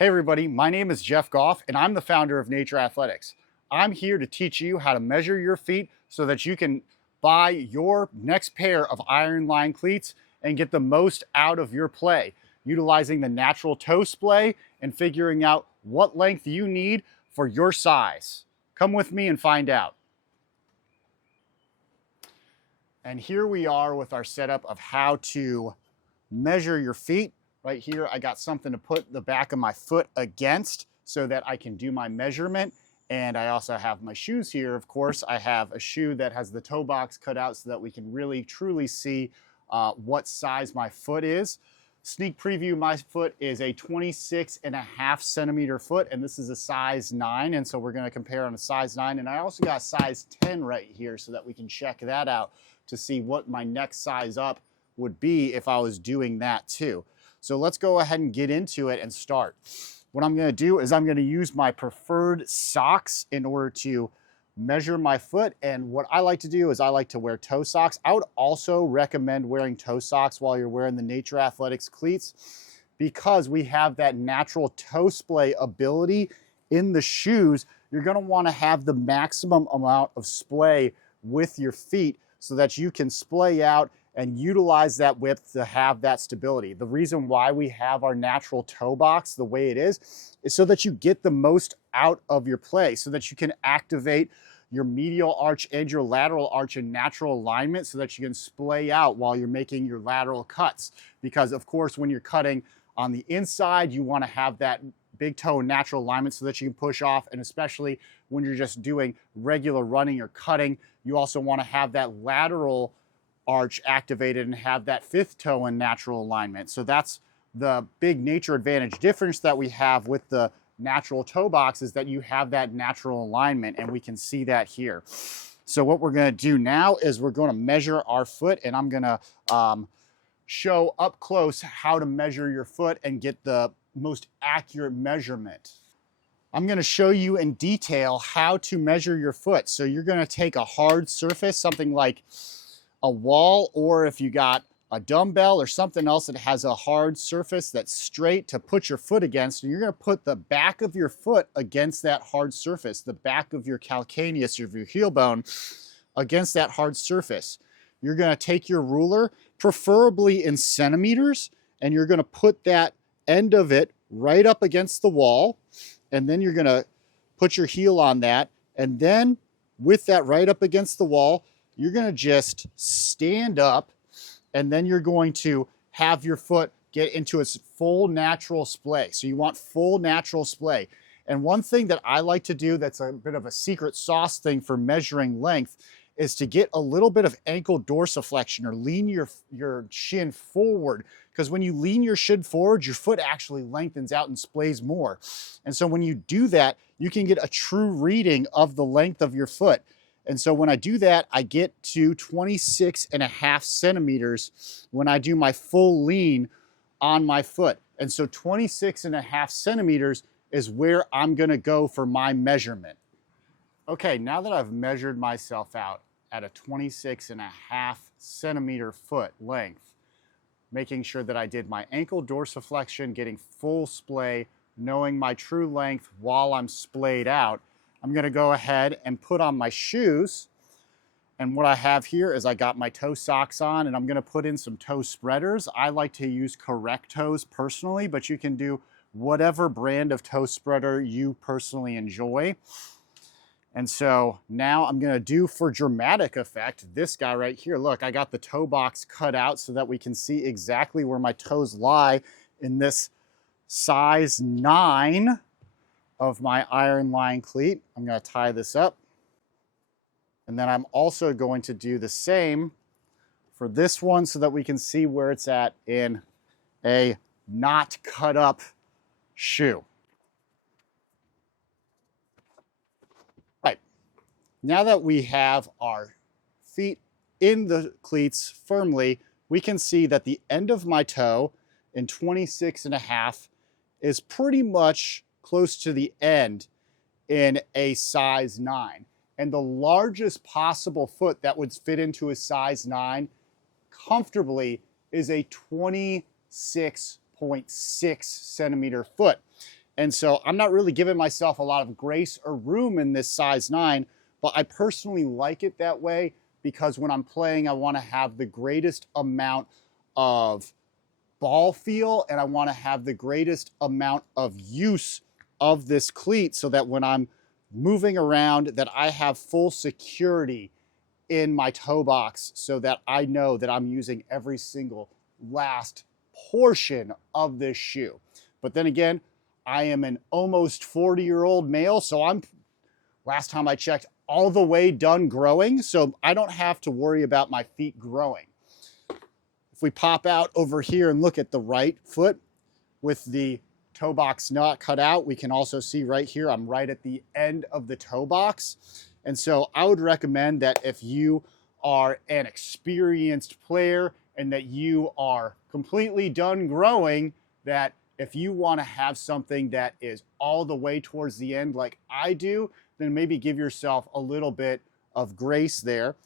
Hey everybody, my name is Jeff Goff and I'm the founder of Natur Athletics. I'm here to teach you how to measure your feet so that you can buy your next pair of iron line cleats and get the most out of your play, utilizing the natural toe splay and figuring out what length you need for your size. Come with me and find out. And here we are with our setup of how to measure your feet. Right here, I got something to put the back of my foot against so that I can do my measurement. And I also have my shoes here. Of course, I have a shoe that has the toe box cut out so that we can really truly see what size my foot is. Sneak preview, my foot is a 26.5 centimeter foot, and this is a size 9. And so we're gonna compare on a size 9. And I also got a size 10 right here so that we can check that out to see what my next size up would be if I was doing that too. So let's go ahead and get into it and start. What I'm gonna do is I'm gonna use my preferred socks in order to measure my foot. And what I like to do is I like to wear toe socks. I would also recommend wearing toe socks while you're wearing the Natur Athletics cleats because we have that natural toe splay ability in the shoes. You're gonna wanna have the maximum amount of splay with your feet so that you can splay out and utilize that width to have that stability. The reason why we have our natural toe box the way it is so that you get the most out of your play, so that you can activate your medial arch and your lateral arch in natural alignment so that you can splay out while you're making your lateral cuts. Because of course, when you're cutting on the inside, you wanna have that big toe in natural alignment so that you can push off. And especially when you're just doing regular running or cutting, you also wanna have that lateral arch activated and have that fifth toe in natural alignment. So that's the big nature advantage difference that we have with the natural toe box, is that you have that natural alignment, and we can see that here. So what we're gonna do now is we're gonna measure our foot, and I'm gonna show up close how to measure your foot and get the most accurate measurement. I'm gonna show you in detail how to measure your foot. So you're gonna take a hard surface, something like a wall, or if you got a dumbbell or something else that has a hard surface that's straight to put your foot against, and you're gonna put the back of your foot against that hard surface, the back of your calcaneus, of your heel bone, against that hard surface. You're gonna take your ruler, preferably in centimeters, and you're gonna put that end of it right up against the wall, and then you're gonna put your heel on that, and then with that right up against the wall, you're gonna just stand up, and then you're going to have your foot get into its full natural splay. So you want full natural splay. And one thing that I like to do that's a bit of a secret sauce thing for measuring length is to get a little bit of ankle dorsiflexion, or lean your shin forward. Because when you lean your shin forward, your foot actually lengthens out and splays more. And so when you do that, you can get a true reading of the length of your foot. And so when I do that, I get to 26.5 centimeters when I do my full lean on my foot. And so 26.5 centimeters is where I'm gonna go for my measurement. Okay, now that I've measured myself out at a 26.5 centimeter foot length, making sure that I did my ankle dorsiflexion, getting full splay, knowing my true length while I'm splayed out, I'm gonna go ahead and put on my shoes. And what I have here is I got my toe socks on, and I'm gonna put in some toe spreaders. I like to use Correct Toes personally, but you can do whatever brand of toe spreader you personally enjoy. And so now I'm gonna do, for dramatic effect, this guy right here. Look, I got the toe box cut out so that we can see exactly where my toes lie in this size 9 of my iron line cleat. I'm gonna tie this up. And then I'm also going to do the same for this one so that we can see where it's at in a not cut up shoe. Right, now that we have our feet in the cleats firmly, we can see that the end of my toe in 26.5 is pretty much close to the end in a size 9. And the largest possible foot that would fit into a size 9 comfortably is a 26.6 centimeter foot. And so I'm not really giving myself a lot of grace or room in this size 9, but I personally like it that way because when I'm playing, I want to have the greatest amount of ball feel and I want to have the greatest amount of use of this cleat so that when I'm moving around that I have full security in my toe box so that I know that I'm using every single last portion of this shoe. But then again, I am an almost 40-year-old male, so I'm, last time I checked, all the way done growing, so I don't have to worry about my feet growing. If we pop out over here and look at the right foot with the toe box not cut out, we can also see right here, I'm right at the end of the toe box. And so I would recommend that if you are an experienced player and that you are completely done growing, that if you want to have something that is all the way towards the end like I do, then maybe give yourself a little bit of grace there.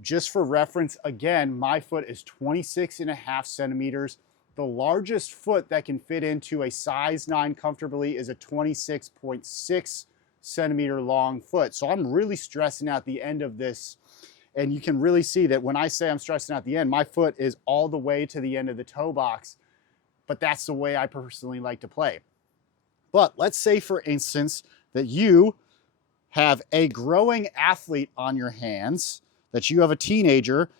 Just for reference, again, my foot is 26.5 centimeters. The largest foot that can fit into a size 9 comfortably is a 26.6 centimeter long foot. So I'm really stressing out the end of this. And you can really see that when I say I'm stressing out the end, my foot is all the way to the end of the toe box. But that's the way I personally like to play. But let's say, for instance, that you have a growing athlete on your hands, that you have a teenager.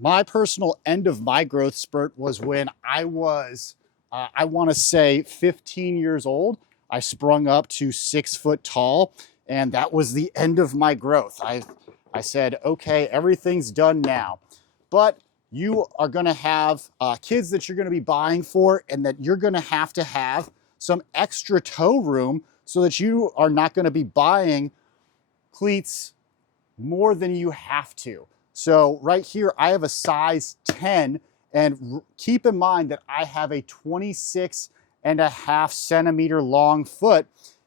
My personal end of my growth spurt was when I was, I want to say 15 years old. I sprung up to 6 foot tall, and that was the end of my growth. I said, okay, everything's done now. But you are going to have kids that you're going to be buying for, and that you're going to have some extra toe room so that you are not going to be buying cleats more than you have to. So right here, I have a size 10, and keep in mind that I have a 26.5 centimeter long foot.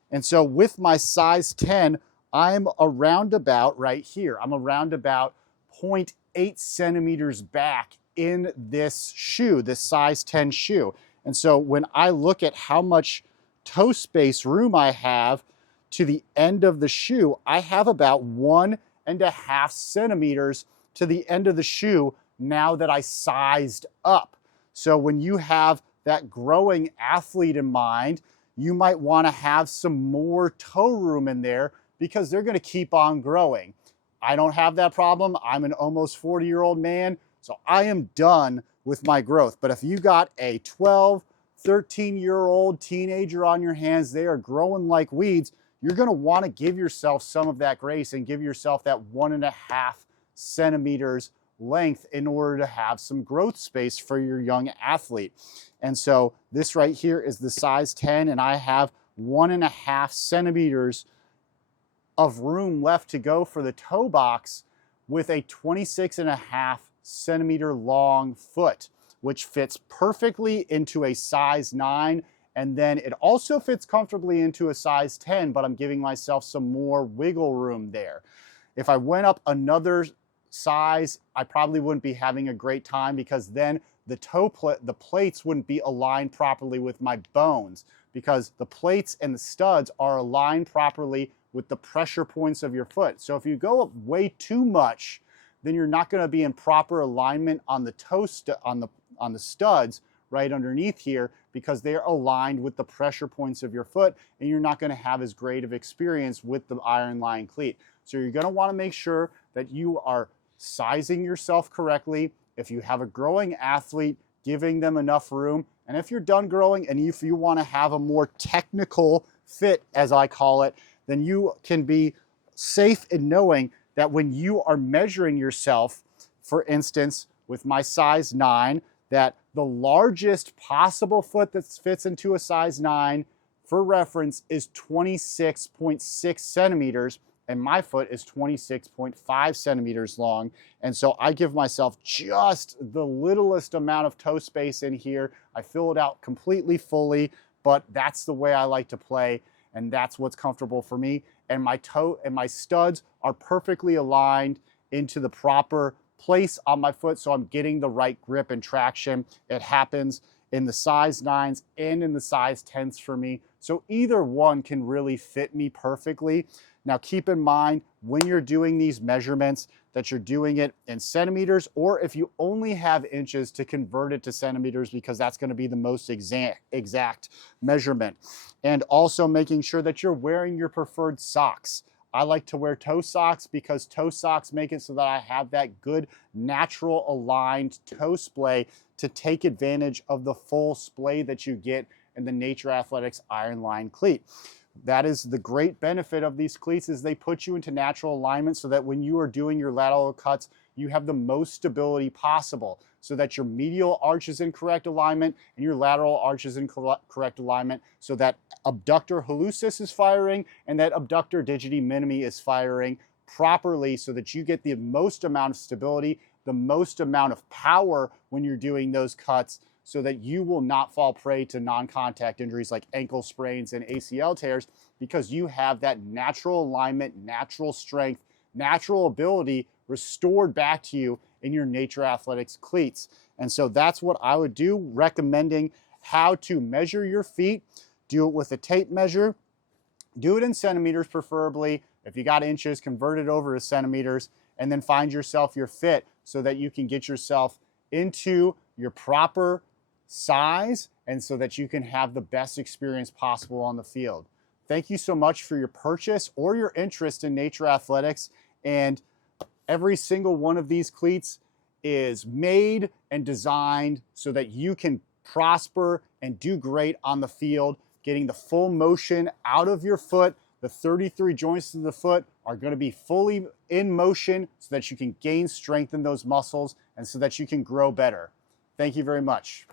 And so with my size 10, I'm around about right here. I'm around about 0.8 centimeters back in this shoe, this size 10 shoe. And so when I look at how much toe space room I have to the end of the shoe, I have about 1.5 centimeters to the end of the shoe now that I sized up. So when you have that growing athlete in mind, you might want to have some more toe room in there because they're going to keep on growing. I don't have that problem. I'm an almost 40-year-old man, so I am done with my growth. But if you got a 12, 13-year-old teenager on your hands, they are growing like weeds, you're going to want to give yourself some of that grace and give yourself that 1.5 centimeters length in order to have some growth space for your young athlete. And so this right here is the size 10, and I have 1.5 centimeters of room left to go for the toe box with a 26.5 centimeter long foot, which fits perfectly into a size 9. And then it also fits comfortably into a size 10, but I'm giving myself some more wiggle room there. If I went up another size, I probably wouldn't be having a great time because then the plates wouldn't be aligned properly with my bones, because the plates and the studs are aligned properly with the pressure points of your foot. So if you go up way too much, then you're not going to be in proper alignment on the on the studs right underneath here, because they're aligned with the pressure points of your foot, and you're not going to have as great of experience with the iron line cleat. So you're going to want to make sure that you are sizing yourself correctly. If you have a growing athlete, giving them enough room, and if you're done growing and if you want to have a more technical fit, as I call it, then you can be safe in knowing that when you are measuring yourself, for instance, with my size 9, that the largest possible foot that fits into a size 9, for reference, is 26.6 centimeters, and my foot is 26.5 centimeters long. And so I give myself just the littlest amount of toe space in here. I fill it out completely fully, but that's the way I like to play, and that's what's comfortable for me. And my toe and my studs are perfectly aligned into the proper place on my foot, so I'm getting the right grip and traction. It happens in the size 9s and in the size 10s for me. So either one can really fit me perfectly. Now keep in mind when you're doing these measurements that you're doing it in centimeters, or if you only have inches, to convert it to centimeters, because that's going to be the most exact measurement. And also making sure that you're wearing your preferred socks. I like to wear toe socks because toe socks make it so that I have that good natural aligned toe splay to take advantage of the full splay that you get in the Natur Athletics Iron Line cleat. That is the great benefit of these cleats, is they put you into natural alignment so that when you are doing your lateral cuts, you have the most stability possible, so that your medial arch is in correct alignment and your lateral arch is in correct alignment, so that abductor hallucis is firing and that abductor digiti minimi is firing properly, so that you get the most amount of stability, the most amount of power when you're doing those cuts, so that you will not fall prey to non-contact injuries like ankle sprains and ACL tears, because you have that natural alignment, natural strength, natural ability restored back to you in your Natur Athletics cleats. And so that's what I would do, recommending how to measure your feet. Do it with a tape measure. Do it in centimeters preferably. If you got inches, convert it over to centimeters, and then find yourself your fit so that you can get yourself into your proper size, and so that you can have the best experience possible on the field. Thank you so much for your purchase or your interest in Natur Athletics. And every single one of these cleats is made and designed so that you can prosper and do great on the field, getting the full motion out of your foot. The 33 joints of the foot are going to be fully in motion so that you can gain strength in those muscles and so that you can grow better. Thank you very much.